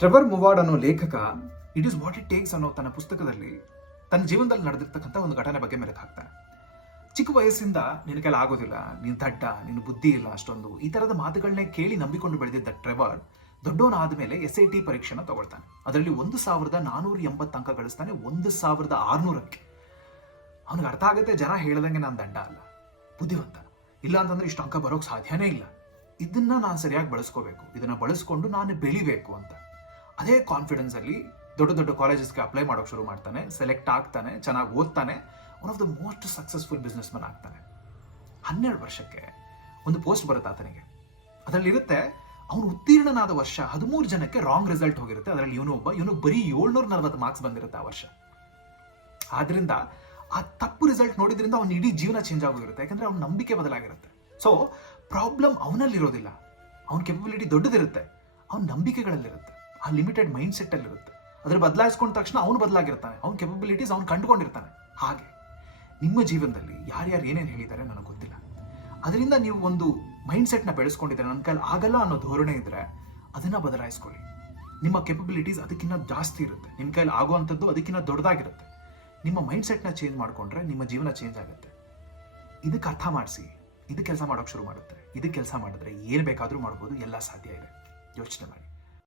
Trevor ಮುವಾರ್ಡ್ ಅನ್ನೋ ಲೇಖಕ it is what it takes ಅನ್ನೋ ತನ್ನ ಪುಸ್ತಕದಲ್ಲಿ ತನ್ನ ಜೀವನದಲ್ಲಿ ನಡೆದಿರ್ತಕ್ಕಂಥ ಒಂದು ಘಟನೆ ಬಗ್ಗೆ ಮೆಲುಕು ಹಾಕ್ತಾನೆ ಚಿಕ್ಕ ವಯಸ್ಸಿಂದ ನಿನ್ನ ಕೈಲಿ ಆಗೋದಿಲ್ಲ, ನೀನು ದಡ್ಡ ನಿನ್ನ ಬುದ್ಧಿ ಇಲ್ಲ ಅಷ್ಟೊಂದು, ಈ ಥರದ ಮಾತುಗಳನ್ನೇ ಕೇಳಿ ನಂಬಿಕೊಂಡು ಬೆಳೆದಿದ್ದ ಟ್ರೆವರ್ ದೊಡ್ಡವನಾದ ಮೇಲೆ ಎಸ್ ಐ ಟಿ ಪರೀಕ್ಷೆನ ತಗೊಳ್ತಾನೆ. ಅದರಲ್ಲಿ ಒಂದು ಸಾವಿರದ ನಾನೂರ ಎಂಬತ್ತು ಅಂಕ ಗಳಿಸ್ತಾನೆ, ಒಂದು ಸಾವಿರದ ಆರ್ನೂರಕ್ಕೆ. ಅವನಿಗೆ ಅರ್ಥ ಆಗುತ್ತೆ, ಜನ ಹೇಳ್ದಂಗೆ ನಾನು ದಂಡ ಅಲ್ಲ, ಬುದ್ಧಿವಂತ. ಇಲ್ಲ ಅಂತಂದ್ರೆ ಇಷ್ಟು ಅಂಕ ಬರೋಕ್ ಸಾಧ್ಯನೇ ಇಲ್ಲ. ಇದನ್ನ ನಾನು ಸರಿಯಾಗಿ ಬಳಸ್ಕೋಬೇಕು. ಇದನ್ನ ಬಳಸ್ಕೊಂಡು ನಾನು ಬೆಳಿಬೇಕು ಅಂತ. ಅದೇ ಕಾನ್ಫಿಡೆನ್ಸ್ ಅಲ್ಲಿ ದೊಡ್ಡ ದೊಡ್ಡ ಕಾಲೇಜಸ್ಗೆ ಅಪ್ಲೈ ಮಾಡೋಕೆ ಶುರು ಮಾಡ್ತಾನೆ ಸೆಲೆಕ್ಟ್ ಆಗ್ತಾನೆ, ಚೆನ್ನಾಗಿ ಓದ್ತಾನೆ one of the most successful businessman ಆಗ್ತಾನೆ. ಹನ್ನೆರಡು ವರ್ಷಕ್ಕೆ ಒಂದು ಪೋಸ್ಟ್ ಬರುತ್ತೆ ಆತನಿಗೆ. ಅದರಲ್ಲಿ ಇರುತ್ತೆ, ಅವನು ಉತ್ತೀರ್ಣನಾದ ವರ್ಷ, ಹದಿಮೂರು ಜನಕ್ಕೆ ರಾಂಗ್ ರಿಸಲ್ಟ್ ಹೋಗಿರುತ್ತೆ. ಅದರಲ್ಲಿ ಇವನು ಒಬ್ಬ, ಇವನು ಬರೀ ಏಳ್ನೂರ ನಲವತ್ತು ಮಾರ್ಕ್ಸ್ ಬಂದಿರುತ್ತೆ ಆ ವರ್ಷ. ಆದ್ರಿಂದ ಆ ತಪ್ಪು ರಿಸಲ್ಟ್ ನೋಡಿದ್ರಿಂದ ಅವನ ಇಡೀ ಜೀವನ ಚೇಂಜ್ ಆಗೋಗಿರುತ್ತೆ. ಯಾಕಂದ್ರೆ ಅವನ ನಂಬಿಕೆ ಬದಲಾಗಿರುತ್ತೆ. So problem ಅವನಲ್ಲಿರೋದಿಲ್ಲ. ಅವನ ಕೆಪಬಿಲಿಟಿ ದೊಡ್ಡದಿರುತ್ತೆ. ಅವನ ನಂಬಿಕೆಗಳಲ್ಲಿರುತ್ತೆ. ಆ ಲಿಮಿಟೆಡ್ ಮೈಂಡ್ ಸೆಟ್ ಅಲ್ಲಿರುತ್ತೆ ಅದ್ರ ಬದಲಾಯಿಸ್ಕೊಂಡ ತಕ್ಷಣ ಅವನು ಬದಲಾಗಿರ್ತಾನೆ. ಅವ್ನ ಕೆಪಬಿಲಿಟೀಸ್ ಅವ್ನು ಕಂಡುಕೊಂಡಿರ್ತಾನೆ. ಹಾಗೆ ನಿಮ್ಮ ಜೀವನದಲ್ಲಿ ಯಾರ್ಯಾರು ಏನೇನು ಹೇಳಿದ್ದಾರೆ ನನಗೆ ಗೊತ್ತಿಲ್ಲ. ಅದರಿಂದ ನೀವು ಒಂದು ಮೈಂಡ್ ಸೆಟ್ನ ಬೆಳೆಸ್ಕೊಂಡಿದ್ರೆ ನನ್ನ ಕೈಲಿ ಆಗಲ್ಲ ಅನ್ನೋ ಧೋರಣೆ ಇದ್ರೆ ಅದನ್ನ ಬದಲಾಯಿಸ್ಕೊಳ್ಳಿ. ನಿಮ್ಮ ಕೆಪಬಿಲಿಟೀಸ್ ಅದಕ್ಕಿಂತ ಜಾಸ್ತಿ ಇರುತ್ತೆ. ನಿಮ್ಮ ಕೈಲಿ ಆಗುವಂಥದ್ದು ಅದಕ್ಕಿಂತ ದೊಡ್ಡದಾಗಿರುತ್ತೆ. ನಿಮ್ಮ ಮೈಂಡ್ ಸೆಟ್ನ ಚೇಂಜ್ ಮಾಡಿಕೊಂಡ್ರೆ ನಿಮ್ಮ ಜೀವನ ಚೇಂಜ್ ಆಗುತ್ತೆ. ಇದಕ್ಕೆ ಅರ್ಥ ಮಾಡಿಸಿ. ಇದು ಕೆಲಸ ಮಾಡೋಕೆ ಶುರು ಮಾಡುತ್ತೆ. ಇದು ಕೆಲಸ ಮಾಡಿದ್ರೆ ಏನು ಬೇಕಾದರೂ ಮಾಡ್ಬೋದು. ಎಲ್ಲ ಸಾಧ್ಯ ಇದೆ. ಯೋಚನೆ ಮಾಡಿ.